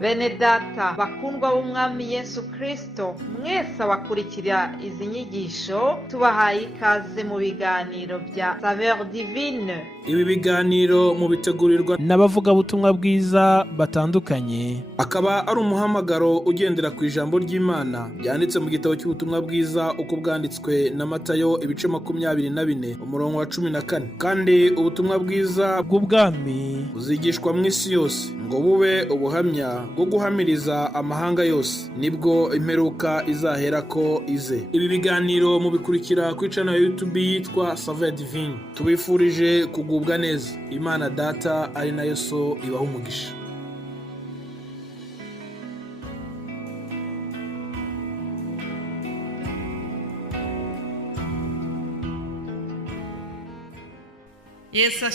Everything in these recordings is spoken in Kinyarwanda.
Bene data bakundwa b'umwami Yesu Kristo, mwese abakurikira izi nyigisho tubahaye ikaze mu biganiro bya Saveur Divine. Ibi biganiro mu bitegurirwa n'abavugabutumwa bwiza batandukanye, akaba ari umuhamagaro ugendera ku ijambo ry'Imana byanditse mu gitabo cy'ubutumwa bwiza uko bwanditswe na Matayo ibice 24 umurongo wa 14. Kandi ubutumwa bwiza bw'ubwami buzigishwa mu isi yose ngo bube ubuhamya bwo guhamiriza amahanga yose, nibwo imperuka izahera ko ize. Ibi biganiro mubikurikira ku channel ya YouTube yitwa Saveur Divine. Tubifurije kugubwa neza. Imana Data ari nayo So ibaha umugisha. Yesu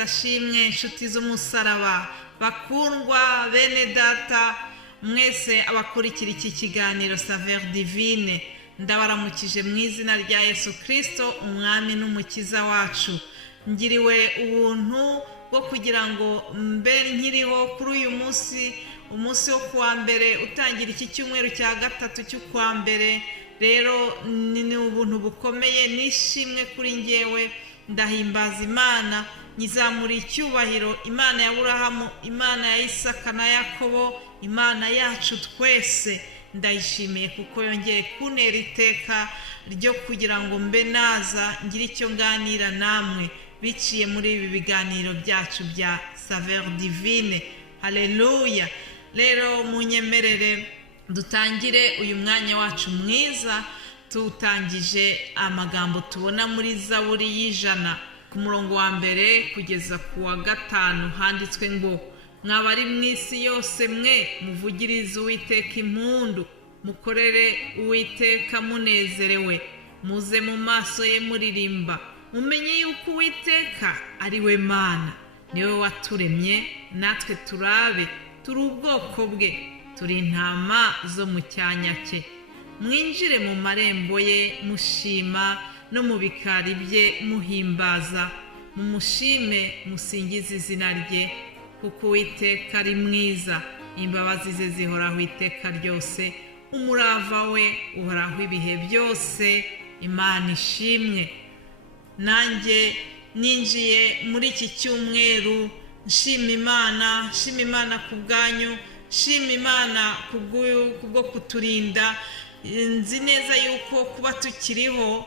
ashimwe inshuti z'umusaraba, bakundwa bene data mwese abakurikira iki kiganiro Saveur Divine, ndabaramukije mu izina rya Yesu Kristo umwami n'umukiza wacu. Ngiriwe ubuntu bwo kugira ngo mbe nkiriho kuri uyu umunsi wo kuwa mbere utangira iki cyumweru cya gatatu cy'ukwa mbere. Rero ni ubuntu bukomeye, nishimwe kuri njyewe. Ndahimbaza Imana, nyizamura icyubahiro, Imana ya Aburahamu, Imana ya Isaka na Yakobo, Imana yacu twese. Ndayishimiye kuko yongeye kuntera iteka ryo kugira ngo mbe naza ngire icyo nganira namwe biciye muri ibi biganiro byacu bya Saveur Divine. Haleluya. Rero munyemerere dutangire uyu mwanya wacu mwiza tutangije amagambo tubona muri Zaburi y'ijana ku murongo wa mbere kugeza ku wa 5. Handitswe ngo: mwabari mu isi yose mwe muvugirize Uwiteka impundu, mukorere Uwiteka munezerewe, muze mu maso ye muririmba, mumenye yuko Uwiteka ari we Mana, niwe waturemye natwe turabe, turi ubwoko bwe, turi intama zo mu cyanya cye. Mwinjire mu marembo ye mushima, no mu bikari bye muhimbaza, mumushime musingize izina rye, kuko Uwiteka ari mwiza, imbabazi ze zihoraho iteka ryose, umurava we uhoraho ibihe byose. Imana ishimwe. Nanjye ninjiye muri iki cyumweru nshima Imana ku bwanyu, nshima Imana kubwo kuturinda. Nzi neza yuko kuba tukiriho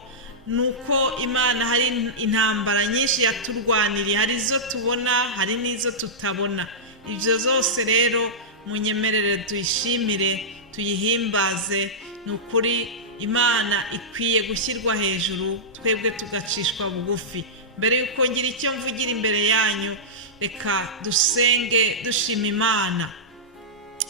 nuko Imana hari intambara nyinshi yaturwaniriye, hari izo tubona hari n'izo tutabona. Ibyo zose rero munyemerere tuyishimire, tuyihimbaze. Nukuri Imana ikwiye gushyirwa hejuru, twebwe tugacishwa bugufi. Mbere yuko ngira icyo mvugira imbere yanyu, reka dusenge dushima Imana.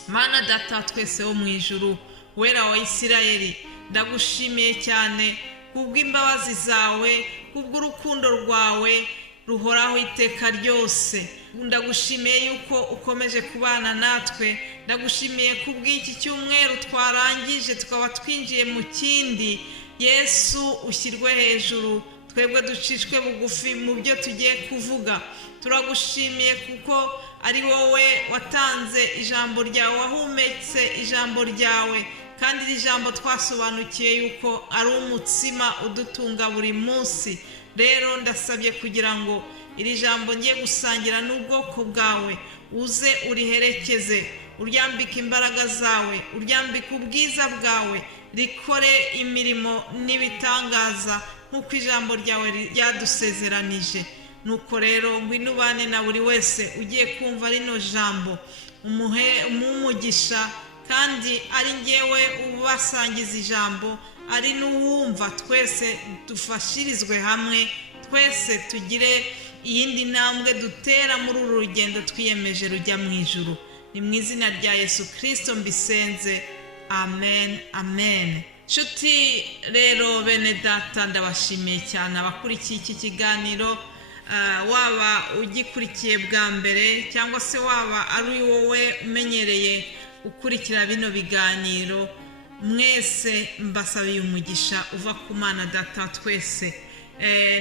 Mana Data twese wo mu ijuru, wera wa Isirayeli, ndagushimiye cyane kubw'imbabazi zawe, kubw'urukundo rwawe ruhoraho iteka ryose. Ndagushimiye yuko ukomeje kubana natwe, ndagushimiye kubw'iki cyumweru twarangije tukaba twinjiye mu kindi. Yesu ushyirwe hejuru, twebwe ducishwe bugufi mu byo tugiye kuvuga. Turagushimiye kuko ari wowe watanze ijambo ryawe, wahumetse ijambo ryawe, kandi iri jambo twasobanukiye yuko ari umutsima udutunga buri munsi. Rero ndasabye kugira ngo iri jambo ngiye gusangira n'ubwoko bwawe uze uriherekeze, uryambike imbaraga zawe, uryambike ubwiza bwawe, rikore imirimo n'ibitangaza nk'uko ijambo ryawe ryadusezeranije. Nuko rero ngwino ubane na buri wese ugiye kumva rino jambo, umugisha, kandi ari ngewe ubasangiza ijambo, ari n'uwumva. Twese dufashirizwe hamwe, twese tugire iyindi ntambwe dutera muri uru rugendo twiyemeje rujya mu ijuru. Ni mu izina rya Yesu Kristo mbisenze, amen amen. Nshuti rero bene data, ndabashimiye cyane abakurikiye iki kiganiro, waba ugikurikiye bwa mbere cyangwa se waba ari wowe umenyereye ukurikira bino biganiro. Mwese mbasabiye umugisha uva ku Mana Data twese.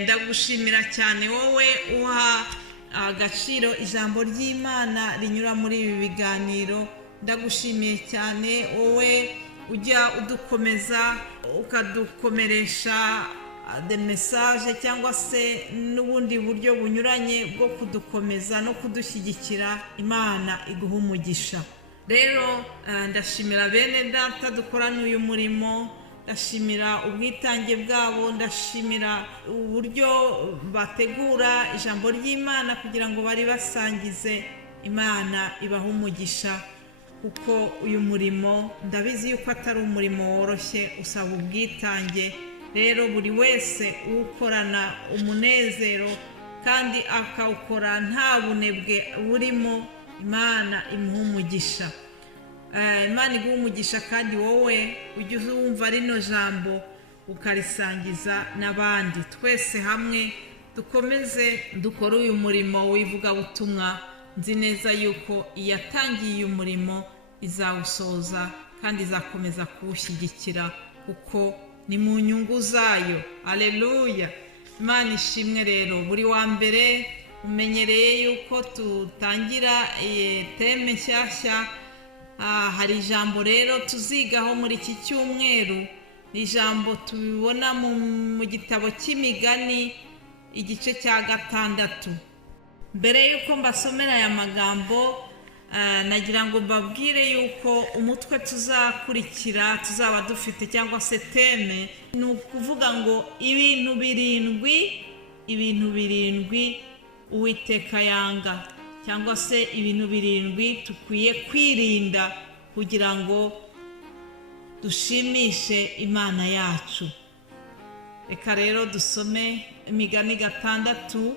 Ndagushimira cyane wowe uha agaciro ijambo ry'Imana rinyura muri ibi biganiro, ndagushimiye cyane wowe ujya udukomeza ukadukomeresha de message cyangwa se n'ubundi buryo bunyuranye bwo kudukomeza no kudushyigikira. Imana iguha umugisha. Rero ndashimira bene data dukorana uyu murimo, ndashimira ubwitange bwabo, ndashimira uburyo bategura ijambo ry'Imana kugira ngo bari basangize. Imana ibaha umugisha, kuko uyu murimo ndabizi yuko atari umurimo woroshye, usaba ubwitange. Rero buri wese ukorana umunezero kandi akawukora nta bunebwe burimo, Imana imuha umugisha. Imana iguha umugisha kandi wowe ujye wumva rino jambo ukarisangiza n'abandi. Twese hamwe dukomeze dukore uyu murimo w'ivugabutumwa. Nzi neza yuko iyatangiye uyu murimo izawusoza kandi izakomeza kuwushyigikira, kuko ni mu nyungu zayo. Aleluya, Imana ishimwe. Rero buri wa mbere umenyereye yuko tutangira teme nshyashya. Hari ijambo rero tuzigaho muri iki cyumweru. Ni ijambo tubibona mu gitabo cy'Imigani igice cya 6. Mbere yuko mbasomera aya magambo, nagira ngo mbabwire yuko umutwe tuzakurikira tuzaba dufite cyangwa se teme ni ukuvuga ngo ibintu birindwi Uwiteka yanga, cyangwa se ibintu 7 tukwiye kwirinda kugira ngo dushimishe Imana yacu. Reka rero dusome Imigani 6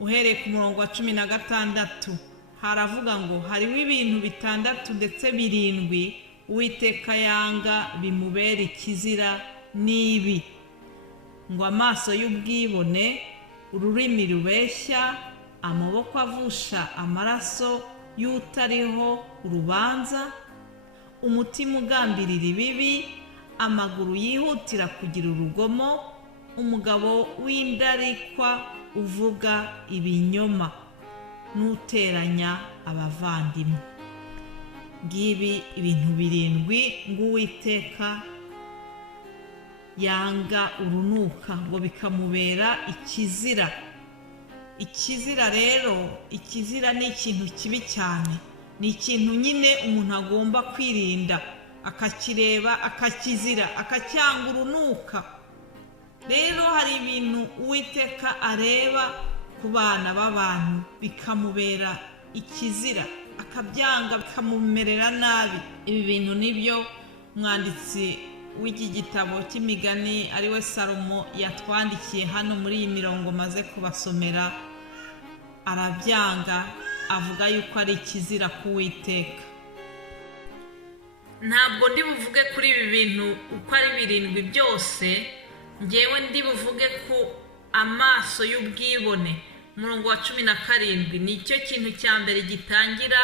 uhereye ku murongo wa 16. Haravuga ngo hariho ibintu 6 ndetse 7 Uwiteka yanga bimubera ikizira n'ibi: ngo amaso y'ubwibone, ururimi rubeshya, amaboko avusha amaraso y'utariho urubanza, umutima ugambirira ibibi, amaguru yihutira kugira urugomo, umugabo w'indarikwa uvuga ibinyoma, n'uteranya abavandimwe. Ngibi ibintu 7 ng'Uwiteka yanga urunuka, ngo bikamubera ikizira. Ikizira rero, ikizira ni ikintu kibi cyane, ni ikintu nyine umuntu agomba kwirinda, akakireba akakizira, akacyanga urunuka. Rero hari ibintu Uwiteka areba ku bana b'abantu bikamubera ikizira, akabyanga bikamumerera nabi. Ibi bintu nibyo umwanditsi w'iki gitabo cy'Imigani ari we Salomo yatwandikiye hano muri iyi mirongo maze kubasomera. Arabyanga, avuga yuko ari ikizira k'Uwiteka. Ntabwo ndi buvuge kuri ibi bintu uko ari 7 byose, ngewe ndi buvuge ku amaso y'ubwibone. Umurongo wa 17 nicyo kintu cya mbere gitangira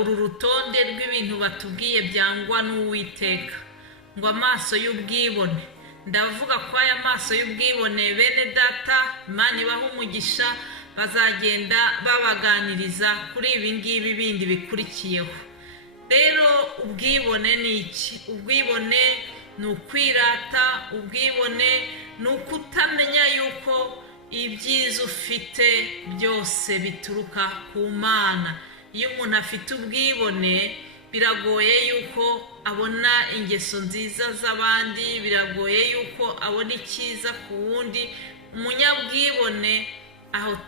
uru rutonde rw'ibintu batubwiye byangwa n'Uwiteka. Ngo amaso y'ubwibone, ndavuga ko aya maso y'ubwibone bene data, Imana ibaha umugisha, bazagenda babaganiriza kuri ibi ngibi bindi bikurikiyeho. Rero ubwibone ni iki? Ubwibone ni ukwirata, ubwibone ni ukutamenya yuko ibyiza ufite byose bituruka ku Mana. Iyo umuntu afite ubwibone biragoye yuko abona ingeso nziza z'abandi, biragoye yuko abona icyiza ku wundi. Umunyabwibone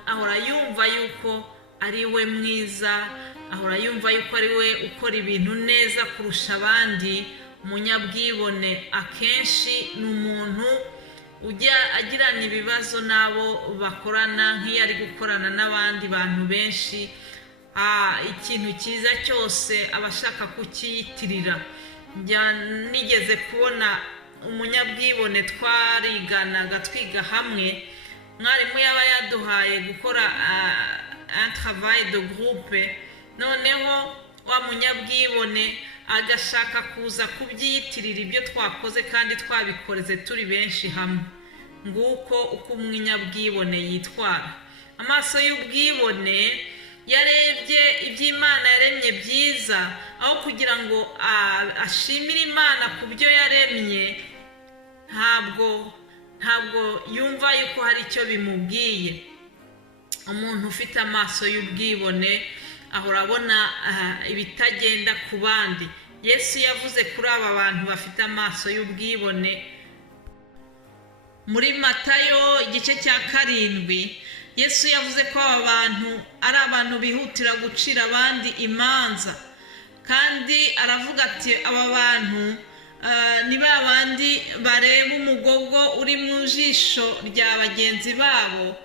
ahora yumva yuko ari we mwiza, ahora yumva yuko ari we ukora ibintu neza kurusha abandi. Umunyabwibone akenshi ni umuntu ujya agirana ibibazo n'abo bakorana, nk'iyo ari gukorana n'abandi bantu benshi. Ikintu cyiza cyose aba ashaka kukiyitirira. Nigeze kubona umunyabwibone twariganaga twiga hamwe, mwarimu yaba yaduhaye gukora un travail de groupe, noneho wa munyabwibone agashaka kuza kubyiyitirira ibyo twakoze kandi twabikoreze turi benshi hamwe. Nguko uko umunyabwibone yitwara. Amaso y'ubwibone yarebye iby'Imana yaremye byiza, aho kugira ngo ashimire Imana ku byo yaremye, ntabwo yumva yuko hari icyo bimubwiye. Umuntu ufite amaso y'ubwibone ahora abona ibitagenda ku bandi. Yesu yavuze kuri aba bantu bafite amaso y'ubwibone muri Matayo igice cya 7. Yesu yavuze ko aba bantu ari abantu bihutira gucira abandi imanza, kandi aravuga ati aba bantu ni ba bandi bareba umugogo uri mu jisho rya bagenzi babo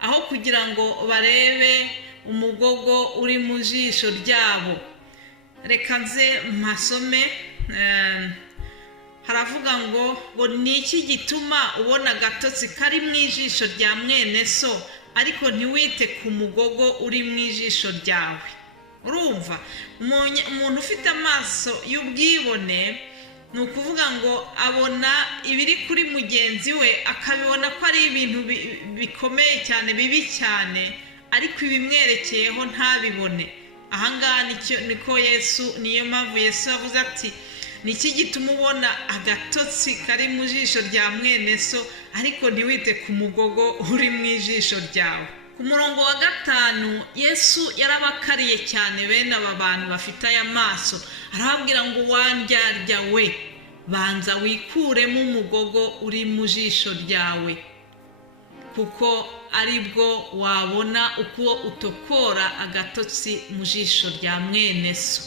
aho kugira ngo barebe umugogo uri mu jisho ryabo. Reka nze mpasome. Haravuga ngo ni iki gituma ubona agatotsi kari mu ijisho rya mwene so ariko ntiwite ku mugogo uri mu ijisho ryawe? Urumva, umuntu ufite amaso y'ubwibone ni ukuvuga ngo abona ibiri kuri mugenzi we akabibona ko ari ibintu bikomeye cyane, bibi cyane, ariko ibimwerekeyeho ntabibone. Ahangaha niko niyo mpamvu Yesu yavuze ati ni iki gituma ubona agatotsi kari mu jisho rya mwene so ariko ntiwite ku mugogo uri mu ijisho ryawe. Ku murongo wa 5 Yesu yarabakariye cyane bene aba bantu bafite aya maso, arababwira ngo wandyarya we, banza wikuremo umugogo uri mu jisho ryawe, kuko aribwo wabona uko utokora agatotsi mu jisho rya mwene so.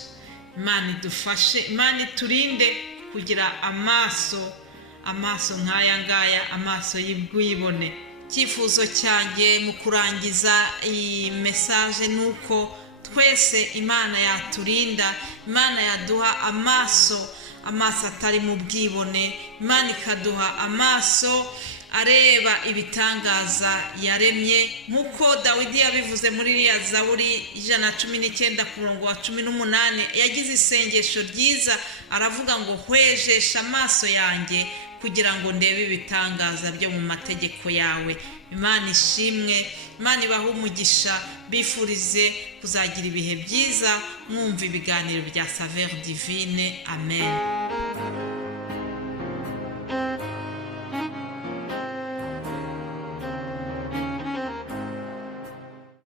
Imana idufashe, Imana iturinde kugira amaso nk'aya ngaya, amaso y'ubwibone. Icyifuzo cyanjye mu kurangiza iyi mesaje ni uko twese Imana yaturinda, Imana yaduha amaso atari mu bwibone, Imana ikaduha amaso areba ibitangaza yaremye, nk'uko Dawidi yabivuze muri iriya Zaburi 119 ku murongo wa 18. Yagize isengesho ryiza, aravuga ngo hwejesha amaso yanjye kugira ngo ndebe ibitangaza byo mu mategeko yawe. Imana ishimwe, Imana ibahe umugisha, bifurize kuzagira ibihe byiza mwumva ibiganiro bya Saveur Divine. Amen.